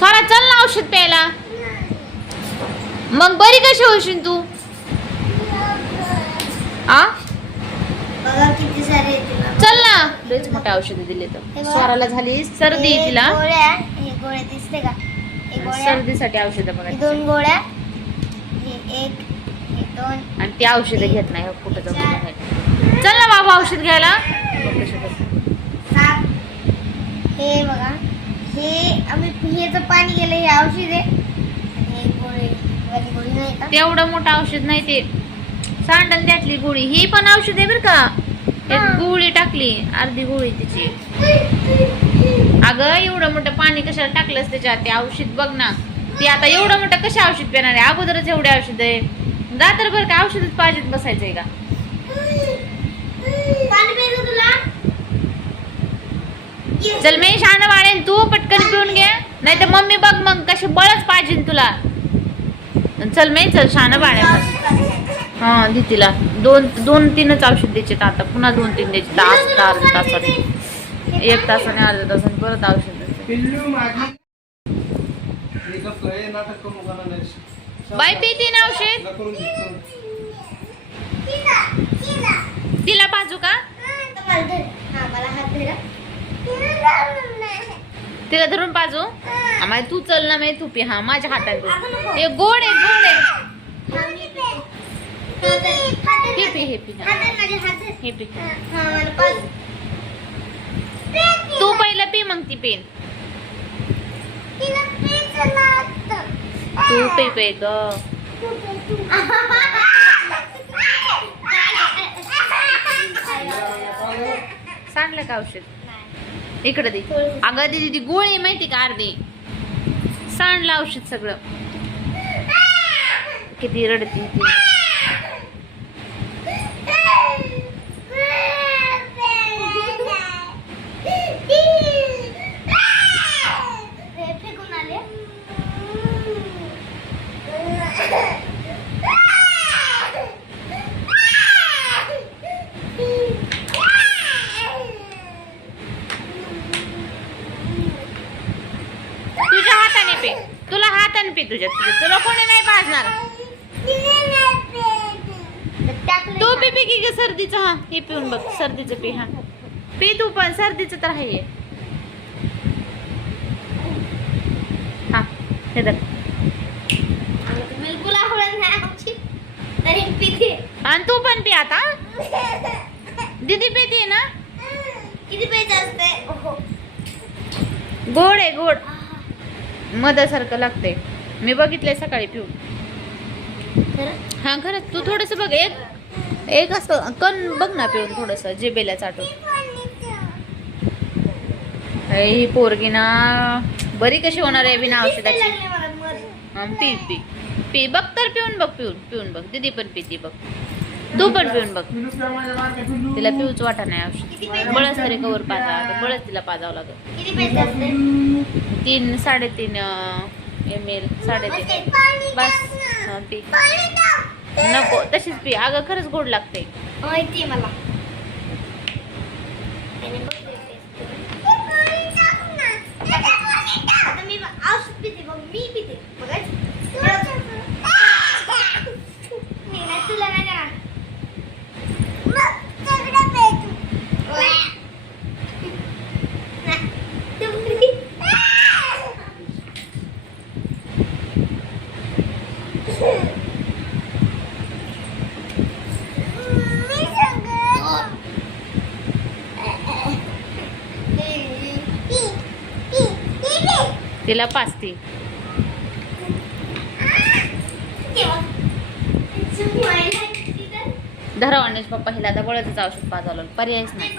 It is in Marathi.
सोळा चल ना औषध प्यायला. मग बरी कशी होशील तू? आ. चल ना. लयच मोठे औषधं दिले तर. स्वराला झाली सर्दी तिला. सर्दीसाठी औषधं बघा दोन गोळ्या. एक दोन. आणि ती औषधं घेत नाही हो, कुठं. चल ना बाबा औषध घ्यायला बघ कशी बसली. सात हे बघा हे आम्ही पाणी गेलं हे औषध आहे. आणि हे गोळी वाली गोळी नाही का? तेवढं मोठं औषध नाही ते. सांडल त्यातली गोळी ही पण औषध आहे बरं का. एक. गोळी टाकली अर्धी गोळी तिची. अगं एवढं मोठं पाणी कशाला टाकलंस त्याच्यात? ते औषध बघ ना. ती आता एवढं मोठं कशा औषध पिणार आहे? अगोदरच एवढे औषध आहे. रात्रभर काय औषधच पाहिजेत बसायचंय का. चल मी शान तू. नाही तर मम्मी बघ मग कशी बळच पाहिजे तुला. चल मी चल शान वाढेन हा दे तिला. दोन दोन तीनच औषध द्यायचे आता. पुन्हा दोन तीन द्यायचे तास अर्धा तासाने. एक तासाने अर्धा तासाने परत औषध बाई पिती ना औषध? तिला पाहू का? तिला धरून पाजू आम्हाला तू चल ना मी तू पी. हा माझ्या हातात. हे गोड आहे गोड आहे. हा, पे. हा, पी. हे. पी. तू पहिलं पी मग ती पेन. तू पे पे ग. सांडलं का औषध? इकडे दे. अगं दीदी ती गोळी माहिती का अर्धी? सांडलं औषध सगळं. किती रडती तुला हाताने पे तुझ्या तुला कोणी नाही पाजणार. तू पी पी की सर्दीचं हा? हे पिऊन बघ सर्दीचं पी हा. पी तू पण सर्दीचं तर आहे. हा हे धर. बिलकुल आवडत नाही आमची. तरी पिते. आणि तू पण पी आता. दीदी पिते ना? किती पैसे असते? ओहो. गोड आहे गोड. मधासारखं लागते मी बघितलंय सकाळी पिऊन? हा खरंच तू थोडस बघ एक एक असं कण बघ ना पिऊन थोडस जिबेला चाटून. ही पोरगी ना बरी कशी होणार आहे बिना औषधाची? पी पी पी बघ तर पिऊन बघ पिऊन पिऊन बघ. दीदी पण पिती बघ. तू पण पिऊन बघ. तिला पिऊच वाटा नाही औषध बळच तरी कवर पाजा. बळच तिला पाजावं लागत तीन साडेतीन एम एल साडेतीन. बस. पी. नको. तशीच पी. अगं खरंच गोड लागते. माहिती मला त्याने बघते taste करून. आता मी औषध पिते बघ मी पिते बघायचं मी नाही तुला नाही देणार. नाही. तू पी. मी सगळं तिला पाचती. धरा वाणेश पप्पा हिला आता बळच औषध पाजावलं पर्यायच नाही.